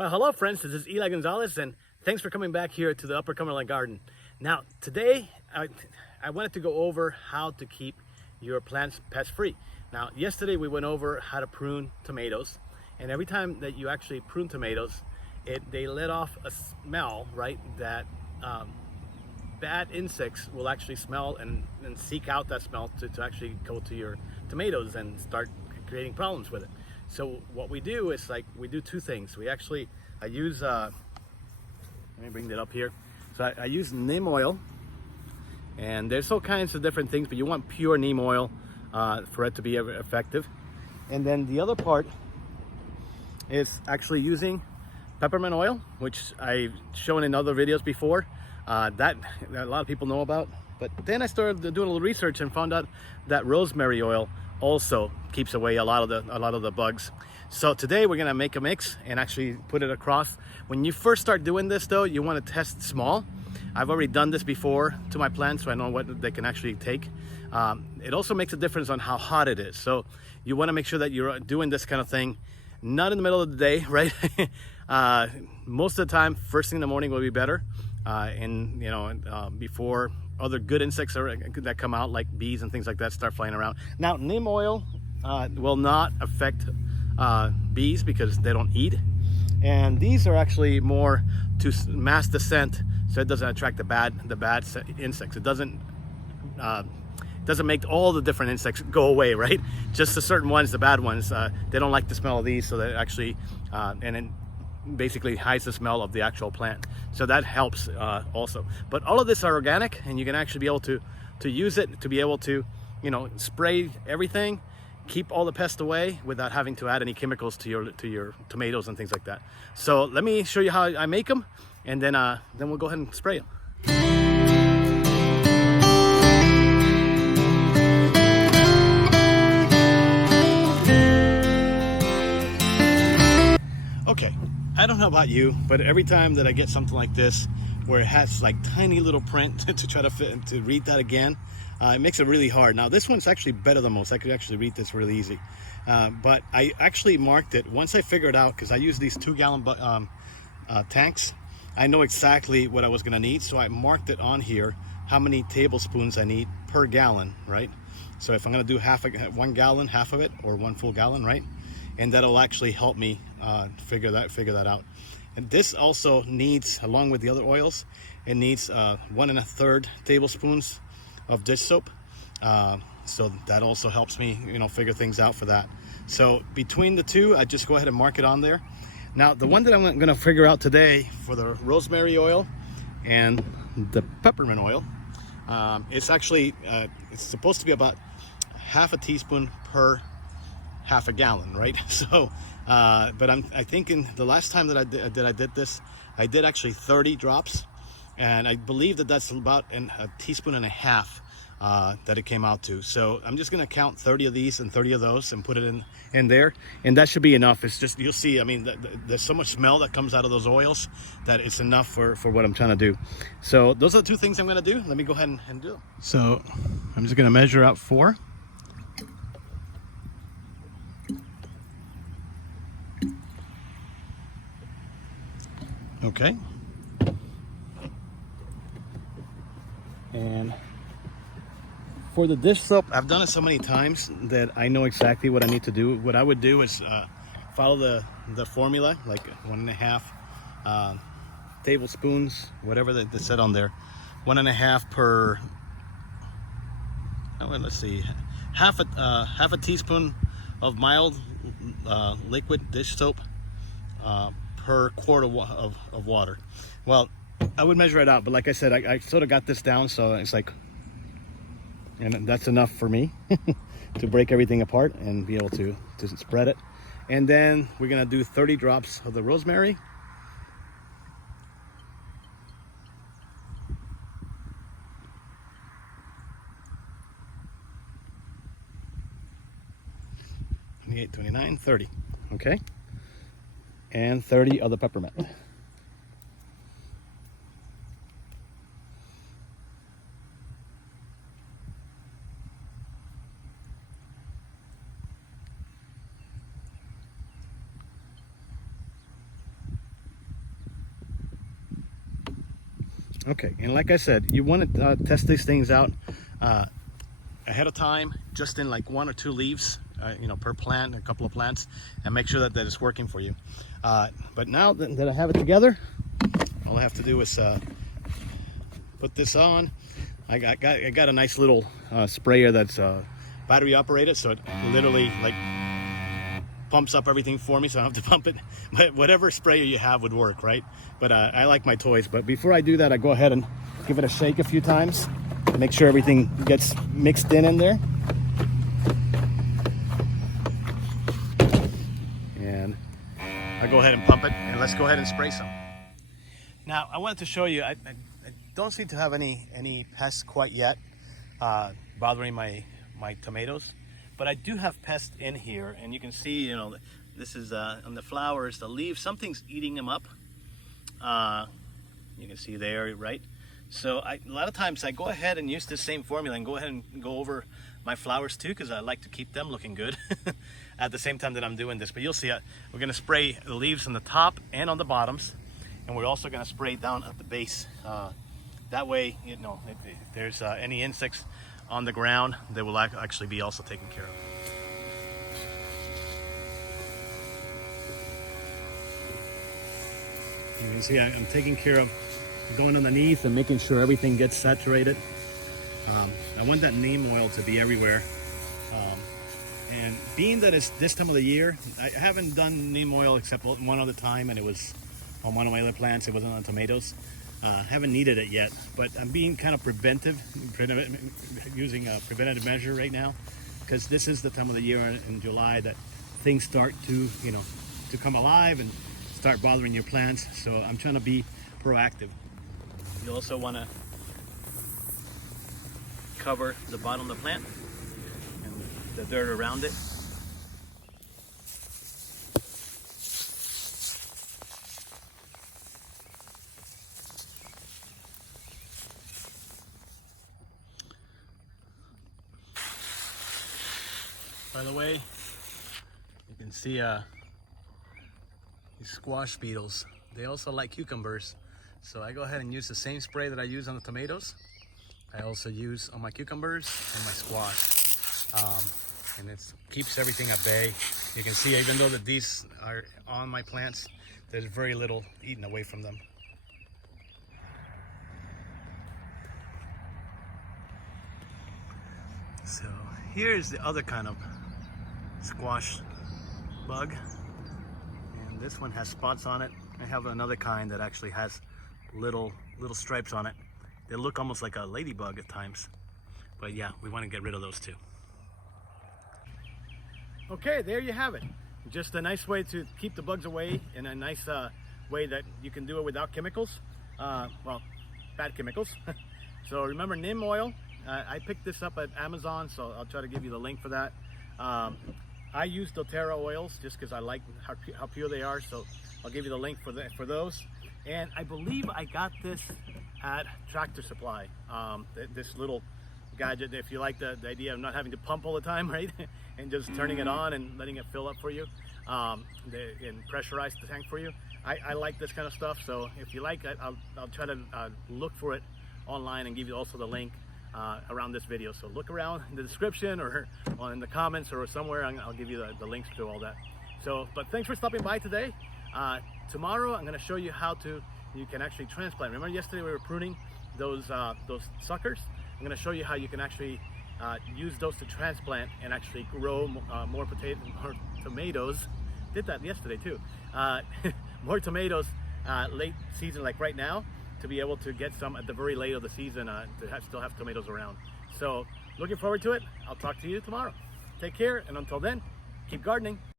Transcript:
Well, hello friends, this is Eli Gonzalez and thanks for coming back here to the Upper Cumberland Garden. Now, today I wanted to go over how to keep your plants pest free. Now, yesterday we went over how to prune tomatoes, and every time that you actually prune tomatoes, they let off a smell, right, that bad insects will actually smell and seek out that smell to actually go to your tomatoes and start creating problems with it. So what we do is we do two things. I use, let me bring that up here. So I use neem oil, and there's all kinds of different things, but you want pure neem oil for it to be effective. And then the other part is actually using peppermint oil, which I've shown in other videos before, that a lot of people know about. But then I started doing a little research and found out that rosemary oil also keeps away a lot of the bugs. So today we're gonna make a mix and actually put it across. When you first start doing this though, you want to test small. I've already done this before to my plants, so I know what they can actually take. It also makes a difference on how hot it is. So you want to make sure that you're doing this kind of thing not in the middle of the day, right? Most of the time, first thing in the morning will be better, and before other good insects that come out, like bees and things like that, start flying around. Now, neem oil will not affect bees because they don't eat, and these are actually more to mask the scent, so it doesn't attract the bad insects. It doesn't make all the different insects go away, right? Just the certain ones, the bad ones, they don't like the smell of these, so they actually and it basically hides the smell of the actual plant. So that helps also. But all of this are organic, and you can actually be able to use it to be able to, spray everything, keep all the pests away without having to add any chemicals to your tomatoes and things like that. So let me show you how I make them, and then we'll go ahead and spray them. Okay, I don't know about you, but every time that I get something like this where it has like tiny little print to try to read that again, it makes it really hard. Now this one's actually better than most. I could actually read this really easy, but I actually marked it once I figured out, because I use these 2-gallon tanks. I know exactly what I was gonna need, so I marked it on here how many tablespoons I need per gallon, right? So if I'm gonna do 1 gallon, half of it, or 1 full gallon, right? And that'll actually help me figure that out. And this also needs, along with the other oils, it needs 1 1/3 tablespoons of dish soap. So that also helps me, figure things out for that. So between the two, I just go ahead and mark it on there. Now, the one that I'm gonna figure out today for the rosemary oil and the peppermint oil, it's actually, it's supposed to be about half a teaspoon per half a gallon, right? So, but I think in the last time that I did this, I did actually 30 drops, and I believe that that's about a teaspoon and a half that it came out to. So I'm just gonna count 30 of these and 30 of those and put it in there, and that should be enough. It's just, you'll see, I mean, there's so much smell that comes out of those oils that it's enough for what I'm trying to do. So those are the two things I'm gonna do. Let me go ahead and do them. So I'm just gonna measure out 4. Okay, and for the dish soap, I've done it so many times that I know exactly what I need to do. What I would do is follow the formula, like 1.5 tablespoons, whatever they said on there, 1.5 per. Let's see, half a teaspoon of mild liquid dish soap per quart of water. Well, I would measure it out, but like I said, I sort of got this down, so it's like, and that's enough for me to break everything apart and be able to spread it. And then we're gonna do 30 drops of the rosemary. $28, $29, $30, okay? And 30 of the peppermint. Okay, and like I said, you want to test these things out ahead of time, just in like 1 or 2 leaves, you know, per plant, a couple of plants, and make sure that it's working for you. But now that I have it together, all I have to do is put this on. I got a nice little sprayer that's battery operated, so it literally like pumps up everything for me, so I don't have to pump it. But whatever sprayer you have would work, right? But I like my toys. But before I do that, I go ahead and give it a shake a few times, make sure everything gets mixed in there. And I go ahead and pump it, and let's go ahead and spray some. Now I wanted to show you, I don't seem to have any pests quite yet bothering my tomatoes, but I do have pests in here, and you can see, you know, this is on the flowers, the leaves, something's eating them up. You can see there, right? So a lot of times I go ahead and use this same formula and go ahead and go over my flowers too, because I like to keep them looking good at the same time that I'm doing this. But you'll see we're going to spray the leaves on the top and on the bottoms, and we're also going to spray down at the base. That way, you know, if there's any insects on the ground, they will actually be also taken care of. You can see I'm taking care of going underneath and making sure everything gets saturated. I want that neem oil to be everywhere. And being that it's this time of the year, I haven't done neem oil except one other time, and it was on one of my other plants. It wasn't on tomatoes. Haven't needed it yet, but I'm being kind of preventive, using a preventative measure right now, because this is the time of the year in July that things start to, you know, to come alive and start bothering your plants. So I'm trying to be proactive. You also want to cover the bottom of the plant and the dirt around it. By the way, you can see these squash beetles. They also like cucumbers. So I go ahead and use the same spray that I use on the tomatoes. I also use on my cucumbers and my squash. And it keeps everything at bay. You can see, even though that these are on my plants, there's very little eaten away from them. So here's the other kind of squash bug, and this one has spots on it. I have another kind that actually has little stripes on it. They look almost like a ladybug at times, but yeah, we want to get rid of those too. Okay, there you have it. Just a nice way to keep the bugs away, in a nice way that you can do it without chemicals, well, bad chemicals. So remember, neem oil. I picked this up at Amazon, so I'll try to give you the link for that. I use doTERRA oils just because I like how pure they are, so I'll give you the link for those. And I believe I got this at Tractor Supply, this little gadget, if you like the idea of not having to pump all the time, right? And just turning it on and letting it fill up for you, and pressurize the tank for you. I like this kind of stuff, so if you like it, I'll try to look for it online and give you also the link around this video. So look around in the description or in the comments or somewhere. I'll give you the links to all that. So, but thanks for stopping by today. Tomorrow I'm going to show you how you can actually transplant. Remember yesterday we were pruning those suckers? I'm going to show you how you can actually use those to transplant and actually grow more tomatoes. Did that yesterday too. More tomatoes late season, like right now, to be able to get some at the very late of the season to still have tomatoes around. So looking forward to it. I'll talk to you tomorrow. Take care, and until then, keep gardening.